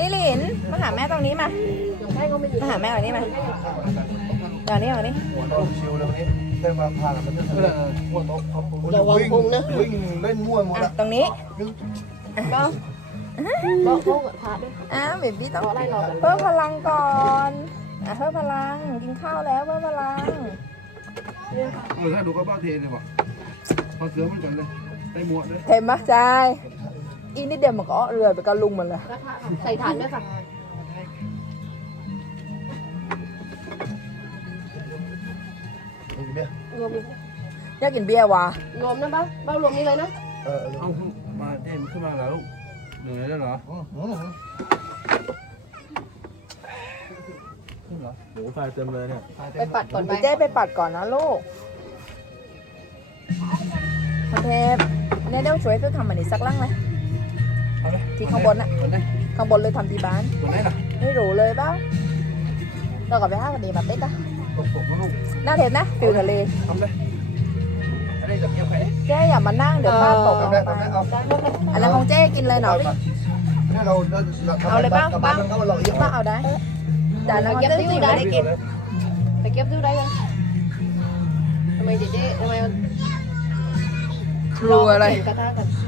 ลิลินมาหาแม่ตรงนี้มาใช่ก็ไม่ดีมาหาแม่ตรงนี้มาตรงนี้ตรงนี้หัวโตชิวเลยวันนี้ได้มาพากันมาเที่ยวทะเลหัวโตครับผมระวังพุงนะวิ่งเล่นมั่วหมดอะละตรงนี้ก็บอกพวกพระด้วยอ้าวเบบี้ต้องเพราะอะไรเราแบบเพิ่มพลังก่อนอะเพิ่มพลังกินข้าวแล้วเพิ่มพลังเออถ้าดูก็บ้าเทเลยว่ะพอเสือมันกันเลยได้หมวดเลยเห็นปะใช่ อีนี่เดียวมันก็เรือไปกับลุงมันเลยกระทะใส่ถ่านไหมคะมึงเนี่ยรวมอยากกินเบียร์วะรวมนะบ้าบ้ารวมนี้เลยนะเออเอามาเด่นขึ้นมาแล้วลูกเหนื่อยแล้วเหรอขึ้นเหรอโอ้ไฟเต็มเลยเนี่ยไปปัดก่อนไปเจ๊ไปปัดก่อนนะลูกคอนเทพเนี่ยเดี๋ยวช่วยก็ทำอันนี้สักลังเลย เอาเลยที่ข้างบนอะตัวไหนข้างบนเลยทำที่บ้านตัวไหนล่ะไม่รู้เลยเปล่าเราก็ไปห้าวันนี้มาเต้นนะตกตกนะลูกหน้าเทปนะฟิวทะเลทำเลยอะไรจะเกี่ยวใครเจ๊อย่ามานั่งเดี๋ยวป้าตกลทำงได้ไปทำได้เอาอันนั้นของเจ๊กินเลยเนาะเนี่ยเราเราเอาเลยบ้างกลับบ้านเราเราเยอะป้าเอาได้แต่อันนั้นของเจ๊จริงๆไม่ได้กินไปเก็บดูได้ยังทำไมเจ๊ทำไมรู้อะไรกระทะกัน